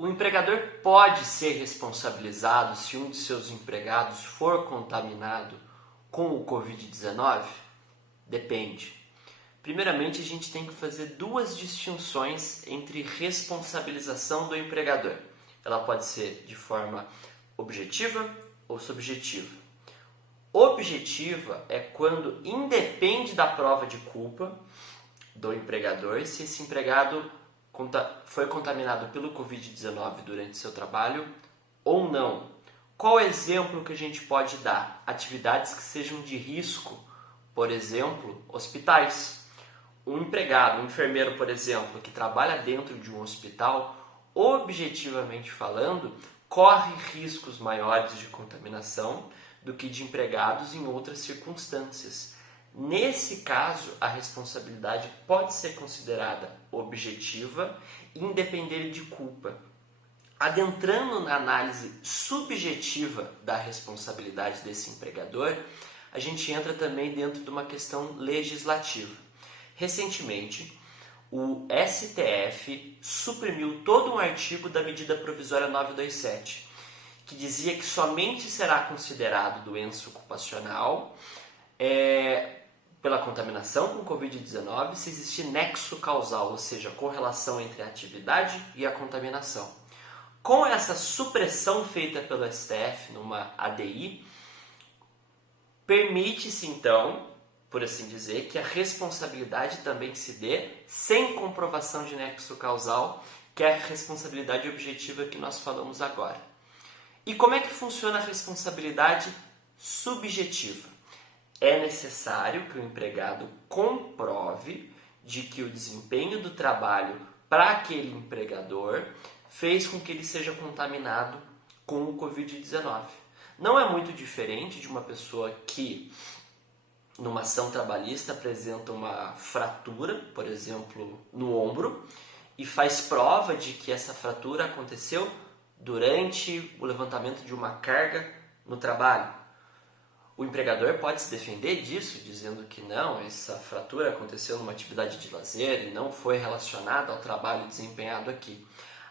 O empregador pode ser responsabilizado se um de seus empregados for contaminado com o Covid-19? Depende. Primeiramente, a gente tem que fazer duas distinções entre responsabilização do empregador. Ela pode ser de forma objetiva ou subjetiva. Objetiva é quando independe da prova de culpa do empregador se esse empregado foi contaminado pelo Covid-19 durante seu trabalho ou não. Qual exemplo que a gente pode dar? Atividades que sejam de risco, por exemplo, hospitais. Um empregado, um enfermeiro, por exemplo, que trabalha dentro de um hospital, objetivamente falando, corre riscos maiores de contaminação do que de empregados em outras circunstâncias. Nesse caso, a responsabilidade pode ser considerada objetiva e independer de culpa. Adentrando na análise subjetiva da responsabilidade desse empregador, a gente entra também dentro de uma questão legislativa. Recentemente, o STF suprimiu todo um artigo da medida provisória 927, que dizia que somente será considerado doença ocupacional pela contaminação com Covid-19 se existir nexo causal, ou seja, correlação entre a atividade e a contaminação. Com essa supressão feita pelo STF numa ADI, permite-se então, por assim dizer, que a responsabilidade também se dê sem comprovação de nexo causal, que é a responsabilidade objetiva que nós falamos agora. E como é que funciona a responsabilidade subjetiva? É necessário que o empregado comprove de que o desempenho do trabalho para aquele empregador fez com que ele seja contaminado com o Covid-19. Não é muito diferente de uma pessoa que, numa ação trabalhista, apresenta uma fratura, por exemplo, no ombro, e faz prova de que essa fratura aconteceu durante o levantamento de uma carga no trabalho. O empregador pode se defender disso, dizendo que não, essa fratura aconteceu numa atividade de lazer e não foi relacionada ao trabalho desempenhado aqui.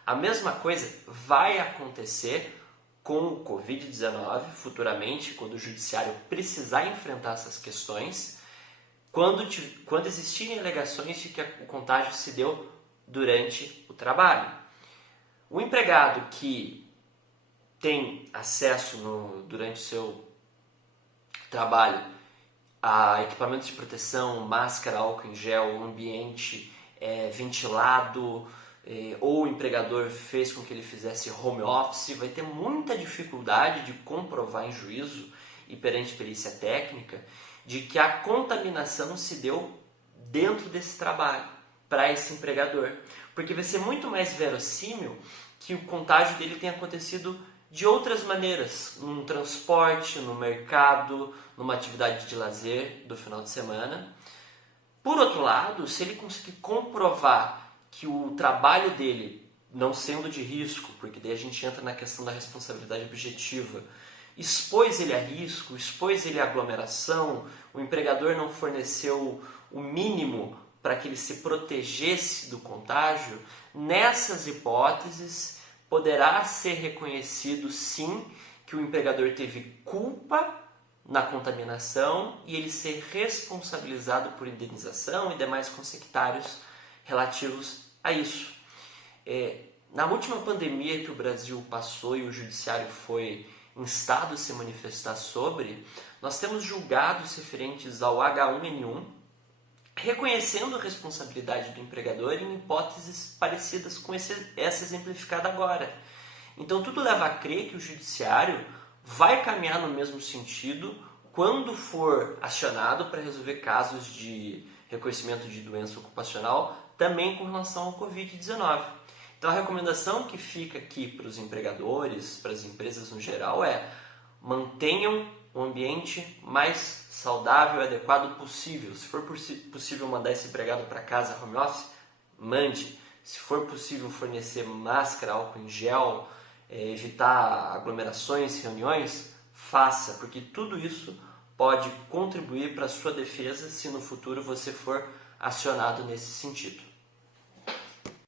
A mesma coisa vai acontecer com o Covid-19 futuramente, quando o judiciário precisar enfrentar essas questões, quando existirem alegações de que o contágio se deu durante o trabalho. O empregado que tem acesso durante o seu trabalho a equipamentos de proteção, máscara, álcool em gel, ambiente ventilado, ou o empregador fez com que ele fizesse home office, vai ter muita dificuldade de comprovar em juízo e perante perícia técnica de que a contaminação se deu dentro desse trabalho para esse empregador, porque vai ser muito mais verossímil que o contágio dele tenha acontecido de outras maneiras, num transporte, no mercado, numa atividade de lazer do final de semana. Por outro lado, se ele conseguir comprovar que o trabalho dele, não sendo de risco, porque daí a gente entra na questão da responsabilidade objetiva, expôs ele a risco, expôs ele a aglomeração, o empregador não forneceu o mínimo para que ele se protegesse do contágio, nessas hipóteses poderá ser reconhecido sim que o empregador teve culpa na contaminação e ele ser responsabilizado por indenização e demais consectários relativos a isso. Na última pandemia que o Brasil passou e o judiciário foi instado a se manifestar sobre, nós temos julgados referentes ao H1N1, reconhecendo a responsabilidade do empregador em hipóteses parecidas com essa exemplificada agora. Então tudo leva a crer que o judiciário vai caminhar no mesmo sentido quando for acionado para resolver casos de reconhecimento de doença ocupacional, também com relação ao Covid-19. Então a recomendação que fica aqui para os empregadores, para as empresas no geral, é mantenham o ambiente mais saudável e adequado possível. Se for possível mandar esse empregado para casa home office, mande. Se for possível fornecer máscara, álcool em gel, evitar aglomerações, reuniões, faça, porque tudo isso pode contribuir para a sua defesa se no futuro você for acionado nesse sentido.